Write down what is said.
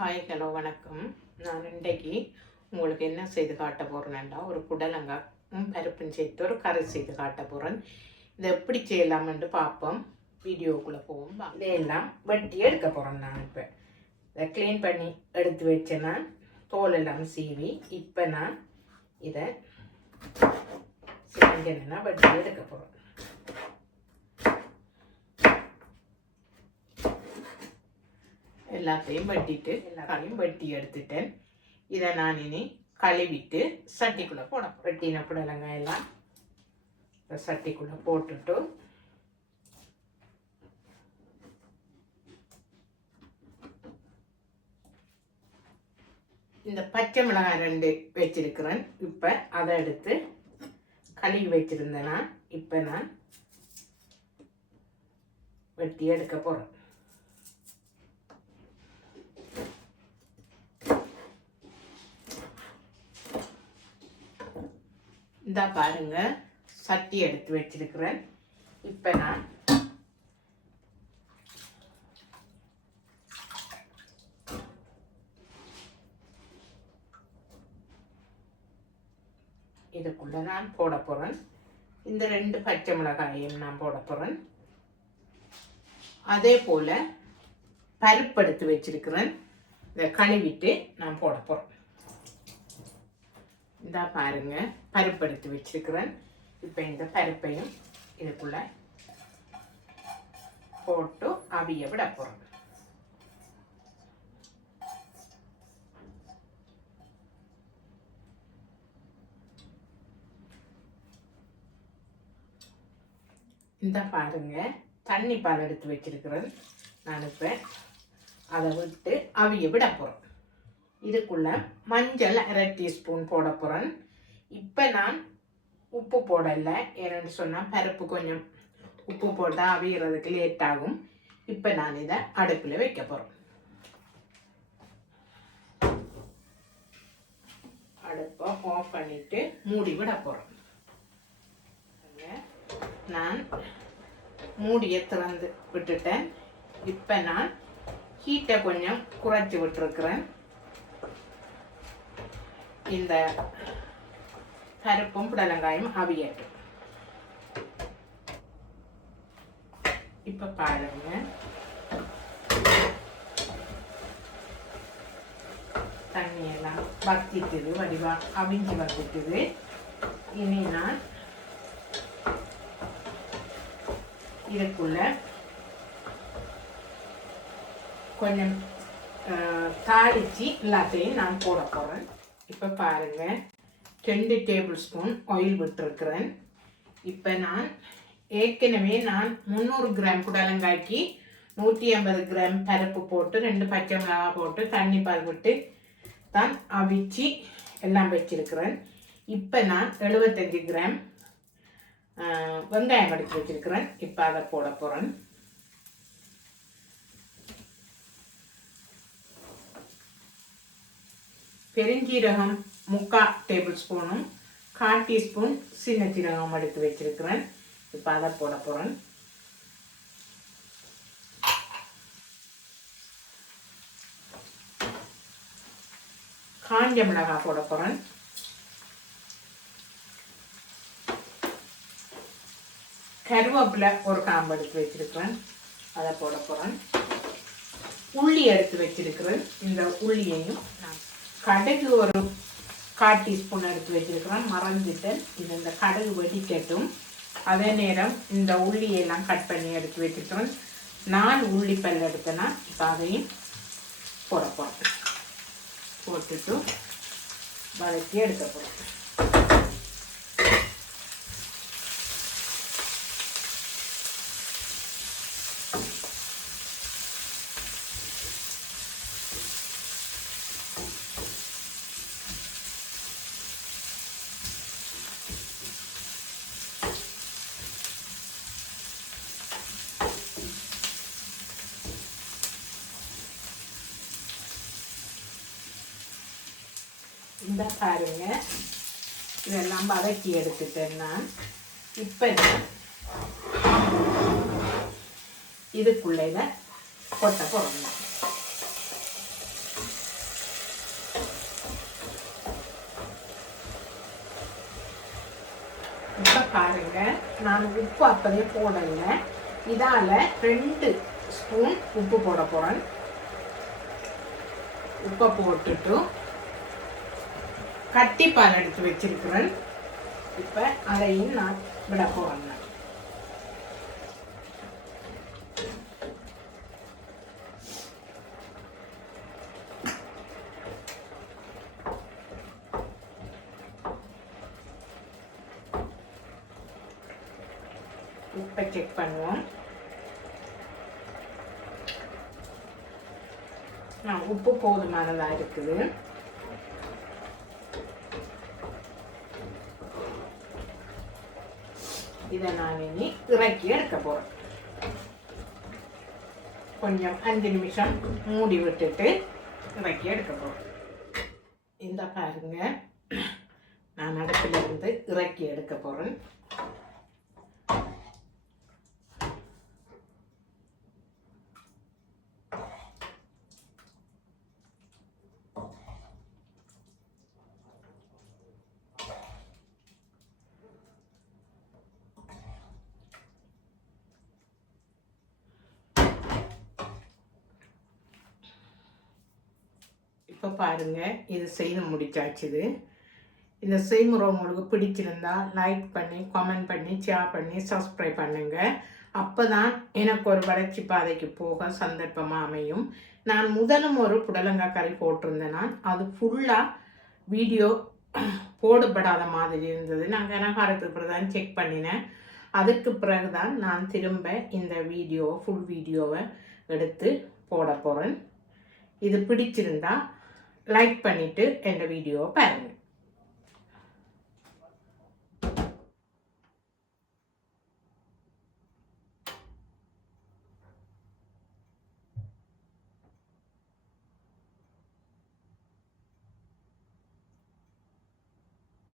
Hi hello வணக்கம். நான் இன்றைக்கு உங்களுக்கு என்ன செய்து காட்ட போகிறேன்னா, ஒரு புடலங்காயும் பருப்பும் சேர்த்து ஒரு கறி செய்து காட்ட போகிறேன். இதை எப்படி செய்யலாம்னு பார்ப்போம். வீடியோக்குள்ளே போவோம். இதையெல்லாம் வெட்டி எடுக்க போகிறேன். நான் இப்போ இதை க்ளீன் பண்ணி எடுத்து வச்சேன்னா தோலெல்லாம் சீவி இப்போ நான் இதை செஞ்சேன்னா வெட்டி எடுக்க போகிறேன். எல்லாத்தையும் வெட்டி எடுத்துட்டேன். இதை நான் இனி கழுவிட்டு சட்டிக்குள்ளே போட வெட்டின புடலங்காயெல்லாம் சட்டிக்குள்ளே போட்டுட்டு இந்த பச்சை மிளகாய் 2 வச்சிருக்கிறேன். இப்போ அதை எடுத்து கழுவி வச்சிருந்தேன்னா இப்போ நான் வெட்டி எடுக்க போகிறேன். இந்த பாருங்க, சட்டி எடுத்து வச்சிருக்கிறேன். இப்போ நான் இதுக்குள்ள நான் போட போறேன். இந்த 2 பச்சை மிளகாயையும் நான் போட போறேன். அதே போல பருப்பு எடுத்து வச்சிருக்கிறேன். இதை கழுவிட்டு நான் போட போறேன். இந்த பாருங்க, பருப்பு எடுத்து வச்சிருக்கிறேன். இப்போ இந்த பருப்பையும் இதுக்குள்ள போட்டு அவிய விட போறேன். இந்த பாருங்க, தண்ணி பால் எடுத்து வச்சிருக்கிறேன். நான் இப்போ அதை விட்டு அவிய விட போறேன். இதுக்குள்ள மஞ்சள் 1/2 டீஸ்பூன் போட போகிறேன். இப்போ நான் உப்பு போடலை, ஏன்னு சொன்னால் பருப்பு கொஞ்சம் உப்பு போட்டால் அவியறதுக்கு லேட் ஆகும். இப்போ நான் இதை அடுப்பில் வைக்க போகிறேன். அடுப்பை ஆஃப் பண்ணிட்டு மூடி விட போகிறேன். நான் மூடியை திறந்து விட்டுட்டேன். இப்போ நான் ஹீட்டை கொஞ்சம் குறைச்சி விட்டுருக்கிறேன். இந்த பருப்பும் புடலங்காயும் அவியட்டும். இப்ப பாருங்க, தண்ணியெல்லாம் வத்திட்டுது, வடிவா அவிஞ்சி வத்திட்டுது. இனி நான் இதுக்குள்ள கொஞ்சம் தாளிச்சு எல்லாத்தையும் நான் போட போறேன். இப்போ பாருங்க, 2 டேபிள் ஸ்பூன் ஆயில் விட்டுருக்கிறேன். இப்போ நான் ஏற்கனவே 300 கிராம் புடலங்காய்க்கு 150 கிராம் பருப்பு போட்டு 2 பச்சை மிளகாய் போட்டு தண்ணி பால் விட்டு தான் அவிச்சு எல்லாம் வச்சிருக்கிறேன். இப்போ நான் 75 கிராம் வெங்காயம் எடுத்து வச்சிருக்கிறேன். இப்போ அதை போட போகிறேன். பெருஞ்சீரகம் 3/4 டேபிள் ஸ்பூனும் 1/4 டீஸ்பூன் சின்ன சீரகம் எடுத்து வச்சிருக்கிறேன். இப்போ அதை போட போகிறேன். காஞ்ச மிளகாய் போட போகிறேன். கருவேப்பிலை ஒரு காம்பு எடுத்து வச்சிருக்கிறேன். அதை போட போகிறேன். உள்ளி எடுத்து வச்சிருக்கிறேன். இந்த உள்ளியையும் நான் கடுகு ஒரு 1/4 டீஸ்பூன் எடுத்து வச்சிருக்கிறேன். மறந்துட்டேன். இந்த கடுகு வெடிக்கட்டும். அதே நேரம் இந்த உள்ளியெல்லாம் கட் பண்ணி எடுத்து வச்சிருக்கிறேன். 4 உள்ளி பல் எடுத்தேன்னா இப்போ அதையும் போட போகிறேன். போட்டுட்டு வதக்கி எடுக்க போகிறேன். இந்த பாருங்க, இதெல்லாம் வதக்கி எடுத்துட்டேன்னா இப்போ இதுக்குள்ளே கொட்ட போகிறோம். நான் உப்பு அப்போதே போடலை. இதால் 2 ஸ்பூன் உப்பு போட போகிறேன். உப்பை போட்டுட்டு கட்டிப்பால் எடுத்து வச்சிருக்கிறேன். இப்போ அதையும் நான் விட போகிறேன். உப்பை செக் பண்ணுவோம். உப்பு போதுமானதாக இருக்குது. இதை நான் இனி இறக்கி எடுக்க போகிறேன். கொஞ்சம் 5 நிமிஷம் மூடி விட்டுட்டு இறக்கி எடுக்க போகிறேன். இந்த பாருங்க, நான் அடுப்பில் இருந்து இறக்கி எடுக்க போகிறேன். இப்போ பாருங்கள், இது செய்து முடிச்சாச்சுது. இந்த செய்முறை உங்களுக்கு பிடிச்சிருந்தா லைக் பண்ணி, கமெண்ட் பண்ணி, ஷேர் பண்ணி, சப்ஸ்கிரைப் பண்ணுங்கள். அப்போ தான் எனக்கு ஒரு வளர்ச்சி பாதைக்கு போக சந்தர்ப்பமாக அமையும். நான் முதலும் ஒரு புடலங்காய் கறி போட்டிருந்தேன். நான் அது ஃபுல்லாக வீடியோ போடப்படாத மாதிரி இருந்தது. நான் கனகாரத்துக்கு தான் செக் பண்ணினேன். அதுக்கு பிறகு தான் நான் திரும்ப இந்த ஃபுல் வீடியோவை எடுத்து போட போகிறேன். இது பிடிச்சிருந்தா லைக் பண்ணிவிட்டு என் வீடியோவை பாருங்கள்.